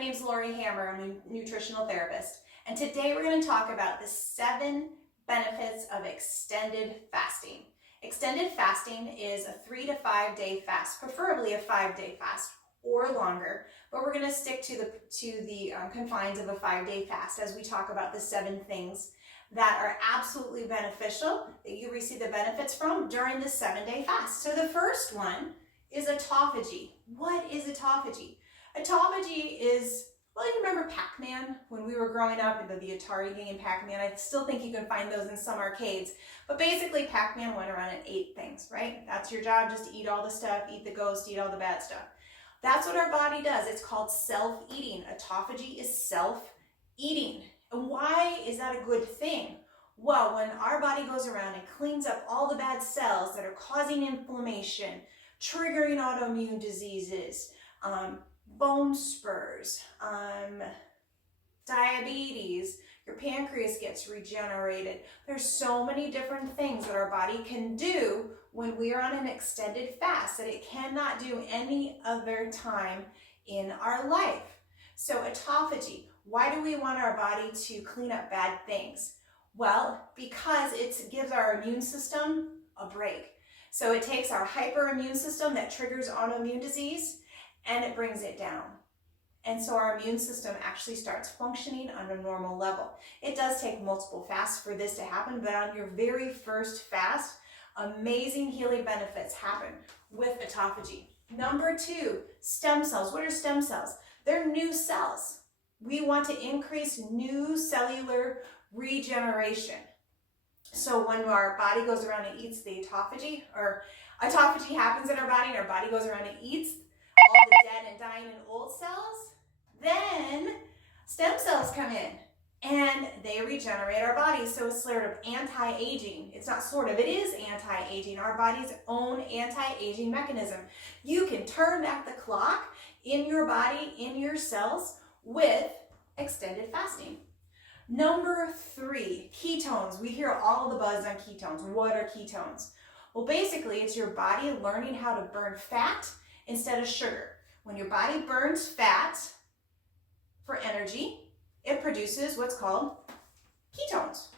name is Laurie Hammer. I'm a nutritional therapist, and today we're going to talk about the 7 benefits of extended fasting. Extended fasting is a 3 to 5 day fast, preferably a 5-day fast or longer, but we're going to stick to the confines of a 5-day fast as we talk about the 7 things that are absolutely beneficial that you receive the benefits from during the 7-day fast. So the first one is autophagy. What is autophagy? Autophagy is, well, you remember Pac-Man when we were growing up, the Atari game Pac-Man. I still think you can find those in some arcades. But basically, Pac-Man went around and ate things, right? That's your job, just to eat all the stuff, eat the ghost, eat all the bad stuff. That's what our body does. It's called self-eating. Autophagy is self-eating. And why is that a good thing? Well, when our body goes around and cleans up all the bad cells that are causing inflammation, triggering autoimmune diseases, bone spurs, diabetes, your pancreas gets regenerated. There's so many different things that our body can do when we are on an extended fast that it cannot do any other time in our life. So autophagy, why do we want our body to clean up bad things? Well, because it gives our immune system a break. So it takes our hyperimmune system that triggers autoimmune disease and it brings it down. And so our immune system actually starts functioning on a normal level. It does take multiple fasts for this to happen, but on your very first fast, amazing healing benefits happen with autophagy. Number 2, stem cells. What are stem cells? They're new cells. We want to increase new cellular regeneration. So when our body goes around and eats the autophagy, or autophagy happens in our body and our body goes around and eats all the dead and dying and old cells, then stem cells come in and they regenerate our body. So it's sort of anti-aging. It's not sort of, it is anti-aging, our body's own anti-aging mechanism. You can turn back the clock in your body, in your cells, with extended fasting. Number 3, ketones. We hear all the buzz on ketones. What are ketones? Well, basically, it's your body learning how to burn fat instead of sugar. When your body burns fat for energy, it produces what's called ketones.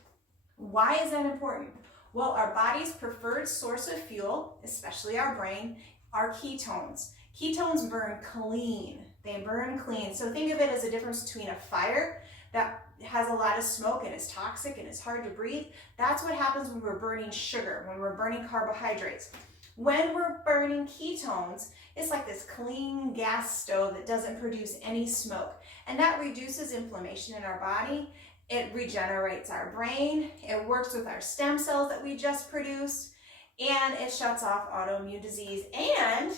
Why is that important? Well, our body's preferred source of fuel, especially our brain, are ketones. Ketones burn clean. They burn clean. So think of it as a difference between a fire that has a lot of smoke and is toxic and it's hard to breathe. That's what happens when we're burning sugar, when we're burning carbohydrates. When we're burning ketones, it's like this clean gas stove that doesn't produce any smoke. And that reduces inflammation in our body. It regenerates our brain. It works with our stem cells that we just produced. And it shuts off autoimmune disease. And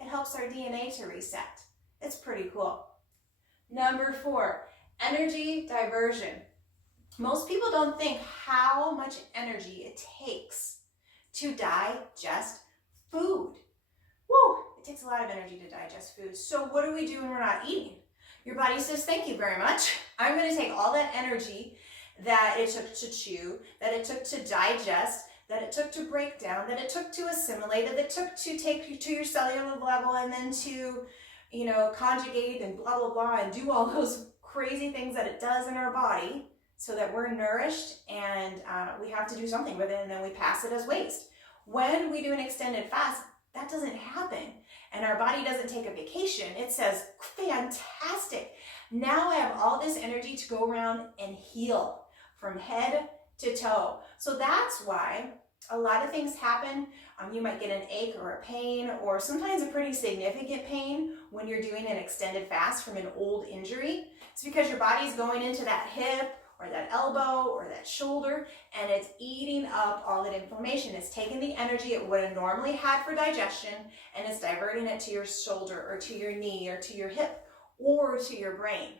it helps our DNA to reset. It's pretty cool. Number 4, energy diversion. Most people don't think how much energy it takes to digest food. Woo! It takes a lot of energy to digest food. So what do we do when we're not eating? Your body says, thank you very much. I'm going to take all that energy that it took to chew, that it took to digest, that it took to break down, that it took to assimilate, that it took to take you to your cellular level and then to, conjugate and blah, blah, blah, and do all those crazy things that it does in our body so that we're nourished and we have to do something with it and then we pass it as waste. When we do an extended fast, that doesn't happen. And our body doesn't take a vacation. It says, fantastic. Now I have all this energy to go around and heal from head to toe. So that's why a lot of things happen. You might get an ache or a pain or sometimes a pretty significant pain when you're doing an extended fast from an old injury. It's because your body's going into that hip or that elbow or that shoulder and it's eating up all that inflammation. It's taking the energy it would have normally had for digestion and it's diverting it to your shoulder or to your knee or to your hip or to your brain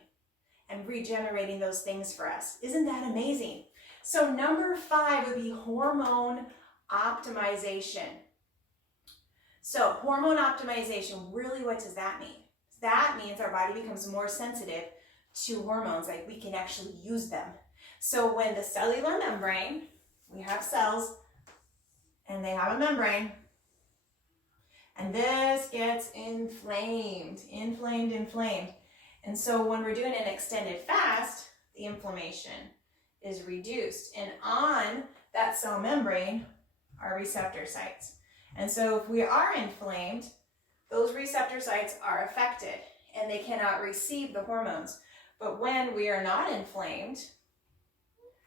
and regenerating those things for us. Isn't that amazing? So number 5 would be hormone optimization. So hormone optimization, really what does that mean? That means our body becomes more sensitive to hormones, like we can actually use them. So when the cellular membrane, we have cells and they have a membrane, and this gets inflamed. And so when we're doing an extended fast, the inflammation is reduced. And on that cell membrane are receptor sites. And so if we are inflamed, those receptor sites are affected and they cannot receive the hormones. But when we are not inflamed,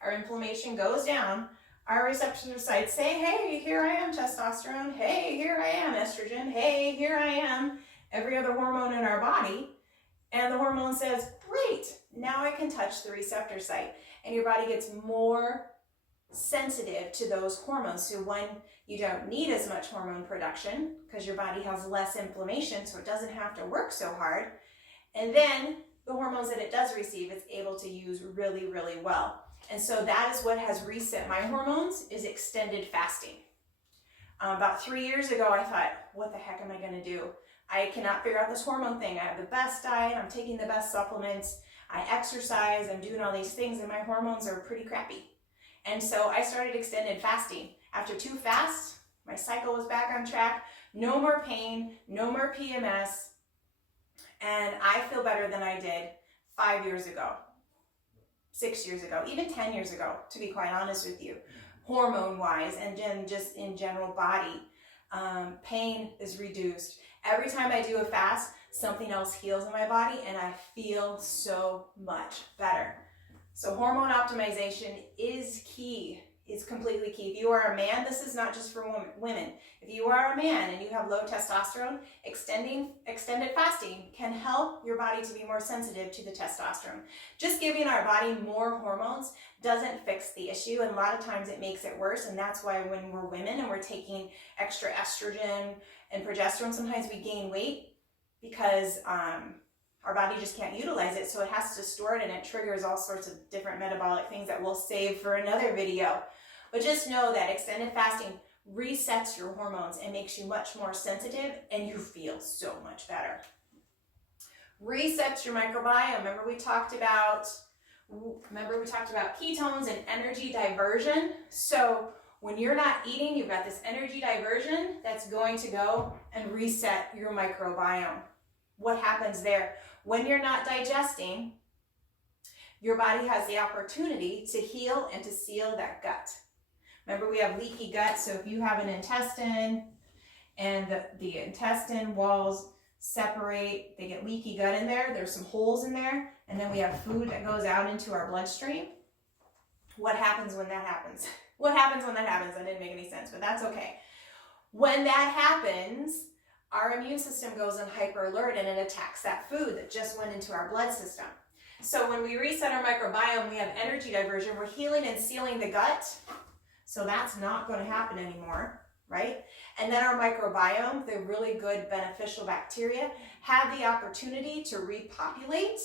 our inflammation goes down, our receptor sites say, hey, here I am, testosterone. Hey, here I am, estrogen. Hey, here I am, every other hormone in our body. And the hormone says, great, now I can touch the receptor site. And your body gets more sensitive to those hormones. So when you don't need as much hormone production, because your body has less inflammation, so it doesn't have to work so hard. And then the hormones that it does receive, it's able to use really, really well. And so that is what has reset my hormones, is extended fasting. About 3 years ago, I thought, what the heck am I going to do? I cannot figure out this hormone thing. I have the best diet. I'm taking the best supplements. I exercise. I'm doing all these things, and my hormones are pretty crappy. And so I started extended fasting. After 2 fasts, my cycle was back on track. No more pain, no more PMS. And I feel better than I did 5 years ago, 6 years ago, even 10 years ago, to be quite honest with you, hormone-wise, and then just in general body. Pain is reduced. Every time I do a fast, something else heals in my body, and I feel so much better. So hormone optimization is key. It's completely key. If you are a man, this is not just for women. If you are a man and you have low testosterone, extended fasting can help your body to be more sensitive to the testosterone. Just giving our body more hormones doesn't fix the issue, and a lot of times it makes it worse. And that's why when we're women and we're taking extra estrogen and progesterone, sometimes we gain weight because our body just can't utilize it, so it has to store it, and it triggers all sorts of different metabolic things that we'll save for another video. But just know that extended fasting resets your hormones and makes you much more sensitive, and you feel so much better. Resets your microbiome. Remember we talked about ketones and energy diversion. So when you're not eating, you've got this energy diversion that's going to go and reset your microbiome. What happens there? When you're not digesting, your body has the opportunity to heal and to seal that gut. Remember, we have leaky gut, so if you have an intestine and the intestine walls separate, they get leaky gut in there, there's some holes in there, and then we have food that goes out into our bloodstream. What happens when that happens? What happens when that happens? That didn't make any sense, but that's okay. When that happens, our immune system goes on hyper alert and it attacks that food that just went into our blood system. So when we reset our microbiome, we have energy diversion. We're healing and sealing the gut. So that's not going to happen anymore, right? And then our microbiome, the really good beneficial bacteria, have the opportunity to repopulate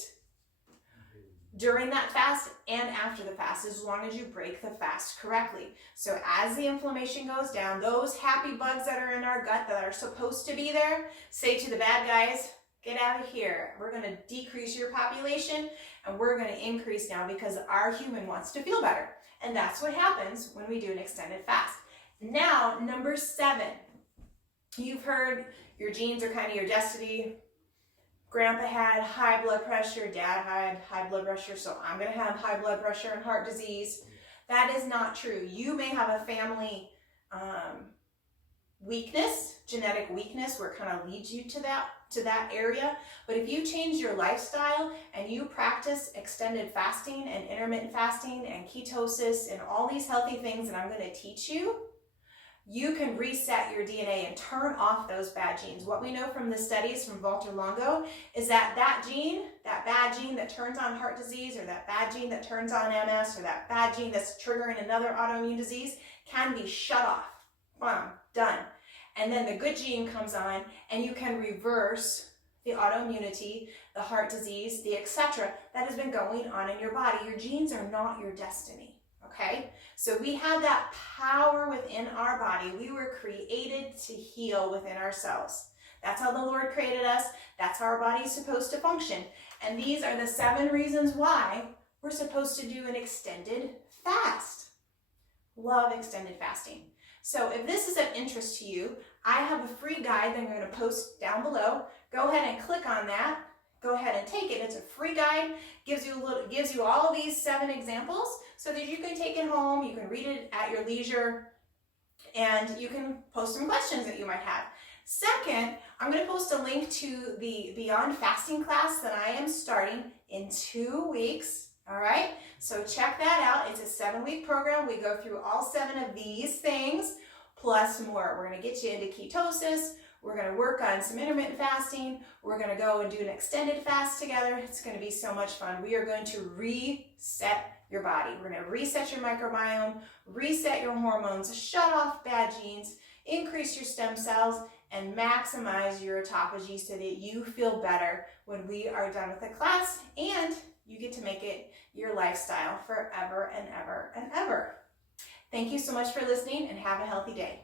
during that fast and after the fast, as long as you break the fast correctly. So as the inflammation goes down, those happy bugs that are in our gut that are supposed to be there, say to the bad guys, get out of here. We're going to decrease your population, and we're going to increase now because our human wants to feel better. And that's what happens when we do an extended fast. Now, number 7, you've heard your genes are kind of your destiny. Grandpa had high blood pressure, dad had high blood pressure, so I'm going to have high blood pressure and heart disease. That is not true. You may have a family weakness, genetic weakness, where it kind of leads you to that area. But if you change your lifestyle and you practice extended fasting and intermittent fasting and ketosis and all these healthy things that I'm going to teach you, you can reset your DNA and turn off those bad genes. What we know from the studies from Walter Longo is that that gene, that bad gene that turns on heart disease, or that bad gene that turns on MS, or that bad gene that's triggering another autoimmune disease, can be shut off. Boom, done. And then the good gene comes on, and you can reverse the autoimmunity, the heart disease, the etc. that has been going on in your body. Your genes are not your destiny. Okay, so we have that power within our body. We were created to heal within ourselves. That's how the Lord created us. That's how our body is supposed to function. And these are the 7 reasons why we're supposed to do an extended fast. Love extended fasting. So if this is of interest to you, I have a free guide that I'm going to post down below. Go ahead and click on that. Go ahead and take week, and it's a free guide. Gives you all these 7 examples so that you can take it home, you can read it at your leisure, and you can post some questions that you might have. Second, I'm going to post a link to the Beyond Fasting class that I am starting in 2 weeks. All right, so check that out. It's a 7-week program. We go through all 7 of these things plus more. We're going to get you into ketosis. We're going to work on some intermittent fasting. We're going to go and do an extended fast together. It's going to be so much fun. We are going to reset your body. We're going to reset your microbiome, reset your hormones, shut off bad genes, increase your stem cells, and maximize your autophagy so that you feel better when we are done with the class, and you get to make it your lifestyle forever and ever and ever. Thank you so much for listening, and have a healthy day.